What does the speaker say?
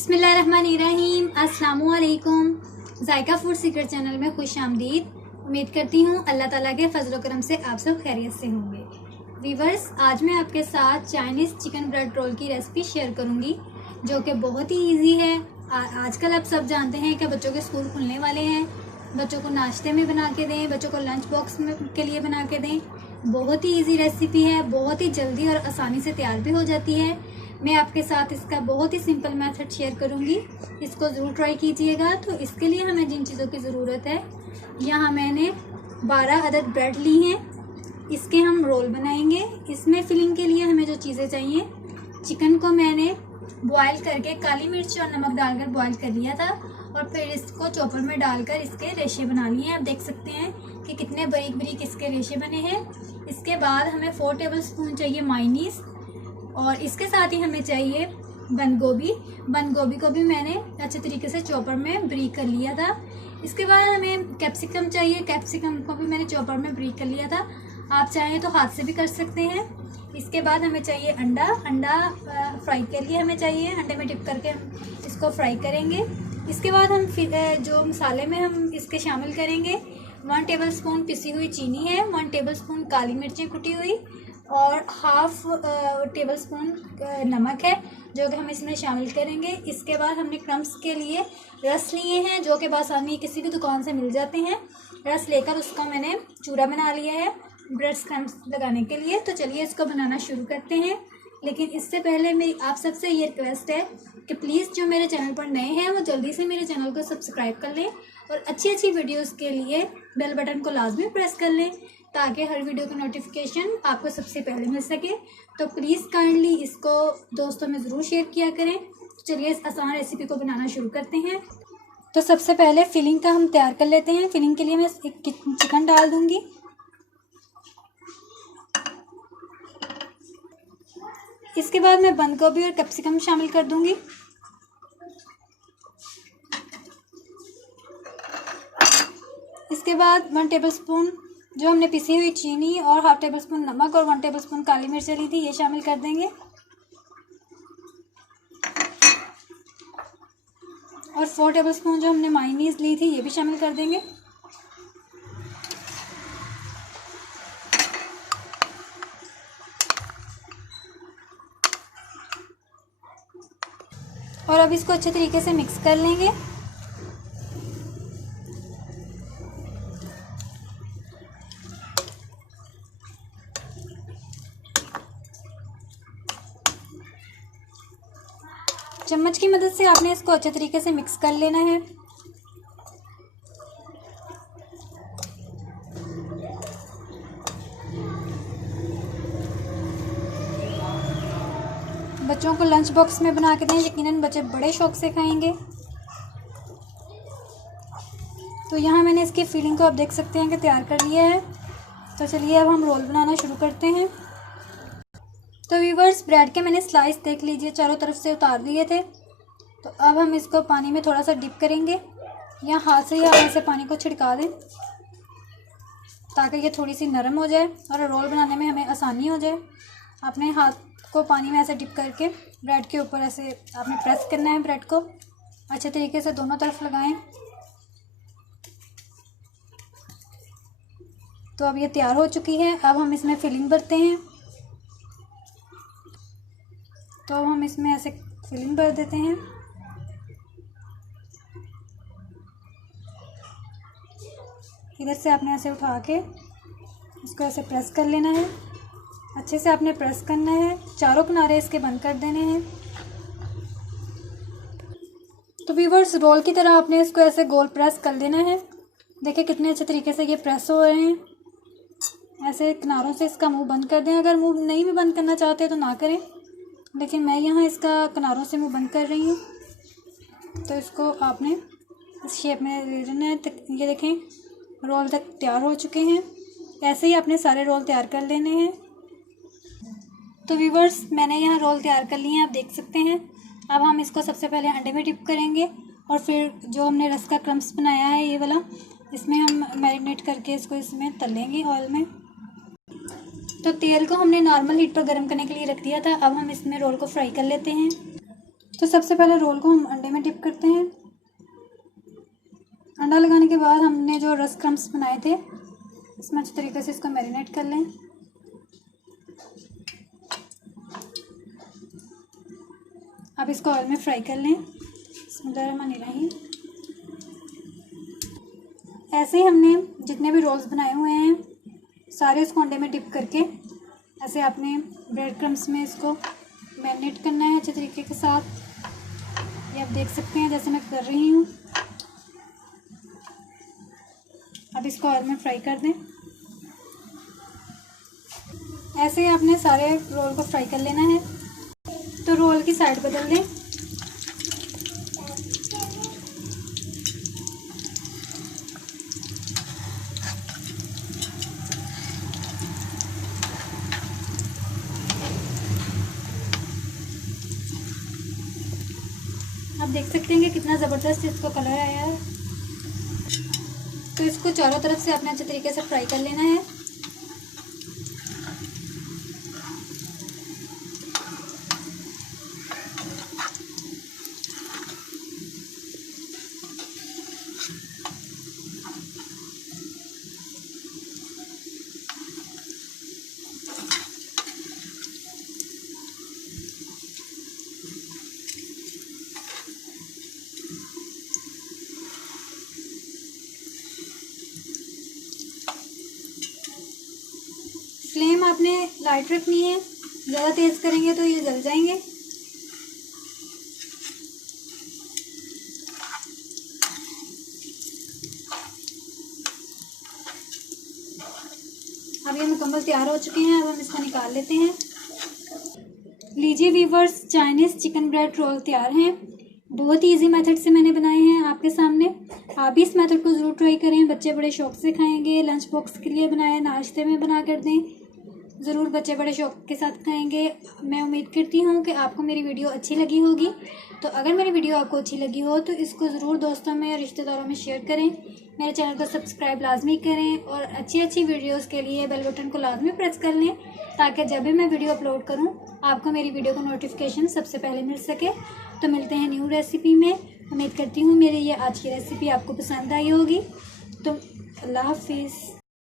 बिस्मिल्लाहिर्रहमानिर्रहीम। अस्सलामुअलैकुम। जायका food secret channel में खुश आमदीद। उम्मीद करती हूँ अल्लाह ताला के फजल व करम से आप सब खैरियत से होंगे। वीवर्स, आज मैं आपके साथ चाइनीज़ चिकन ब्रेड रोल की रेसिपी शेयर करूँगी जो कि बहुत ही ईजी है। आजकल आप सब जानते हैं कि बच्चों के स्कूल खुलने वाले हैं, बच्चों को नाश्ते में बना के दें, बच्चों को लंच बॉक्स में के लिए बना के दें। बहुत ही ईजी रेसिपी है, बहुत ही जल्दी और आसानी से तैयार भी हो जाती है। मैं आपके साथ इसका बहुत ही सिंपल मेथड शेयर करूंगी, इसको ज़रूर ट्राई कीजिएगा। तो इसके लिए हमें जिन चीज़ों की ज़रूरत है, यहाँ मैंने 12 अदद ब्रेड ली हैं, इसके हम रोल बनाएंगे। इसमें फिलिंग के लिए हमें जो चीज़ें चाहिए, चिकन को मैंने बॉयल करके काली मिर्च और नमक डालकर बॉयल कर लिया था और फिर इसको चॉपर में डालकर इसके रेशे बना लिए हैं। आप देख सकते हैं कि कितने बारीक बारीक इसके रेशे बने हैं। इसके बाद हमें 4 टेबल स्पून चाहिए मायोनीज़ और इसके साथ ही हमें चाहिए बंद गोभी। बंद गोभी को भी मैंने अच्छे तरीके से चॉपर में ब्रीक कर लिया था। इसके बाद हमें कैप्सिकम चाहिए, कैप्सिकम को भी मैंने चॉपर में ब्रीक कर लिया था। आप चाहें तो हाथ से भी कर सकते हैं। इसके बाद हमें चाहिए अंडा। फ्राई के लिए हमें चाहिए, अंडे में डिप करके हम इसको फ्राई करेंगे। इसके बाद हम जो मसाले में हम इसके शामिल करेंगे, 1 टेबल स्पून पिसी हुई चीनी है, 1 टेबल स्पून काली मिर्चें कुटी हुई और हाफ टेबल स्पून नमक है जो कि हम इसमें शामिल करेंगे। इसके बाद हमने क्रम्स के लिए रस लिए हैं जो कि आसानी किसी भी दुकान से मिल जाते हैं। रस लेकर उसका मैंने चूरा बना लिया है ब्रेड क्रम्स लगाने के लिए। तो चलिए इसको बनाना शुरू करते हैं। लेकिन इससे पहले मेरी आप सबसे ये रिक्वेस्ट है कि प्लीज़ जो मेरे चैनल पर नए हैं वो जल्दी से मेरे चैनल को सब्सक्राइब कर लें और अच्छी अच्छी वीडियोस के लिए बेल बटन को लाजमी प्रेस कर लें ताकि हर वीडियो की नोटिफिकेशन आपको सबसे पहले मिल सके। तो प्लीज़ काइंडली इसको दोस्तों में ज़रूर शेयर किया करें। चलिए इस आसान रेसिपी को बनाना शुरू करते हैं। तो सबसे पहले फिलिंग का हम तैयार कर लेते हैं। फिलिंग के लिए मैं एक चिकन डाल दूँगी। इसके बाद मैं बंद गोभी और कैप्सिकम शामिल कर दूँगी। इसके बाद 1 टेबल स्पून जो हमने पिसी हुई चीनी और हाफ टेबल स्पून नमक और 1 टेबल स्पून काली मिर्च ली थी, ये शामिल कर देंगे। और 4 टेबल स्पून जो हमने मायोनीज़ ली थी, ये भी शामिल कर देंगे। और अब इसको अच्छे तरीके से मिक्स कर लेंगे। चम्मच की मदद से आपने इसको अच्छे तरीके से मिक्स कर लेना है। बच्चों को लंच बॉक्स में बना के दें, यकीनन बच्चे बड़े शौक से खाएंगे। तो यहाँ मैंने इसकी फिलिंग को आप देख सकते हैं कि तैयार कर लिया है। तो चलिए अब हम रोल बनाना शुरू करते हैं। तो व्यूवर्स, ब्रेड के मैंने स्लाइस देख लीजिए चारों तरफ से उतार दिए थे। तो अब हम इसको पानी में थोड़ा सा डिप करेंगे या हाथ से या ऐसे पानी को छिड़का दें ताकि ये थोड़ी सी नरम हो जाए और रोल बनाने में हमें आसानी हो जाए। आपने हाथ को पानी में ऐसे डिप करके ब्रेड के ऊपर ऐसे आपने प्रेस करना है। ब्रेड को अच्छे तरीके से दोनों तरफ लगाएं। तो अब ये तैयार हो चुकी है। अब हम इसमें फिलिंग भरते हैं। तो हम इसमें ऐसे फिलिंग भर देते हैं। इधर से आपने ऐसे उठा के इसको ऐसे प्रेस कर लेना है। अच्छे से आपने प्रेस करना है, चारों किनारे इसके बंद कर देने हैं। तो व्यूअर्स, रोल की तरह आपने इसको ऐसे गोल प्रेस कर लेना है। देखिए कितने अच्छे तरीके से ये प्रेस हो रहे हैं। ऐसे किनारों से इसका मुंह बंद कर दें। अगर मुंह नहीं भी बंद करना चाहते तो ना करें, लेकिन मैं यहाँ इसका किनारों से मुंह बंद कर रही हूँ। तो इसको आपने इस शेप में ले लेना है। ये देखें रोल तक तैयार हो चुके हैं। ऐसे ही आपने सारे रोल तैयार कर लेने हैं। तो व्यूवर्स, मैंने यहाँ रोल तैयार कर लिए हैं, आप देख सकते हैं। अब हम इसको सबसे पहले अंडे में डिप करेंगे और फिर जो हमने रस का क्रम्स बनाया है ये वाला, इसमें हम मैरिनेट करके इसको इसमें तलेंगे ऑयल में। तो तेल को हमने नॉर्मल हीट पर गर्म करने के लिए रख दिया था। अब हम इसमें रोल को फ्राई कर लेते हैं। तो सबसे पहले रोल को हम अंडे में डिप करते हैं। अंडा लगाने के बाद हमने जो रस्क क्रम्स बनाए थे इसमें अच्छे तरीके से इसको मैरिनेट कर लें। अब इसको ऑयल में फ्राई कर लें। बिस्मिल्लाहिर्रहमानिर्रहीम। ऐसे ही हमने जितने भी रोल्स बनाए हुए हैं सारे इसको अंडे में डिप करके ऐसे आपने ब्रेड क्रम्स में इसको मैरिनेट करना है अच्छे तरीके के साथ। ये आप देख सकते हैं जैसे मैं कर रही हूँ। अब इसको ऑयल में फ्राई कर दें। ऐसे ही आपने सारे रोल को फ्राई कर लेना है। तो रोल की साइड बदल दें। आप देख सकते हैं कि कितना ज़बरदस्त इसको कलर आया है। तो इसको चारों तरफ से आपने अच्छे तरीके से फ्राई कर लेना है। फ्लेम आपने लाइट रखनी है, ज़्यादा तेज़ करेंगे तो ये जल जाएंगे। अब ये मुकम्मल तैयार हो चुके हैं। अब हम इसको निकाल लेते हैं। लीजिए viewers, Chinese chicken bread roll तैयार हैं। बहुत ही इजी मेथड से मैंने बनाए हैं आपके सामने। आप भी इस मेथड को ज़रूर ट्राई करें। बच्चे बड़े शौक़ से खाएंगे। लंच बॉक्स के लिए बनाएं, नाश्ते में बना कर दें, ज़रूर बच्चे बड़े शौक़ के साथ खाएंगे। मैं उम्मीद करती हूँ कि आपको मेरी वीडियो अच्छी लगी होगी। तो अगर मेरी वीडियो आपको अच्छी लगी हो तो इसको ज़रूर दोस्तों में और रिश्तेदारों में शेयर करें। मेरे चैनल को सब्सक्राइब लाजमी करें और अच्छी अच्छी वीडियोस के लिए बेल बटन को लाजमी प्रेस कर लें ताकि जब भी मैं वीडियो अपलोड करूँ आपको मेरी वीडियो को नोटिफिकेशन सबसे पहले मिल सके। तो मिलते हैं न्यू रेसिपी में। उम्मीद करती हूँ मेरी ये आज की रेसिपी आपको पसंद आई होगी। तो अल्लाह हाफिज़।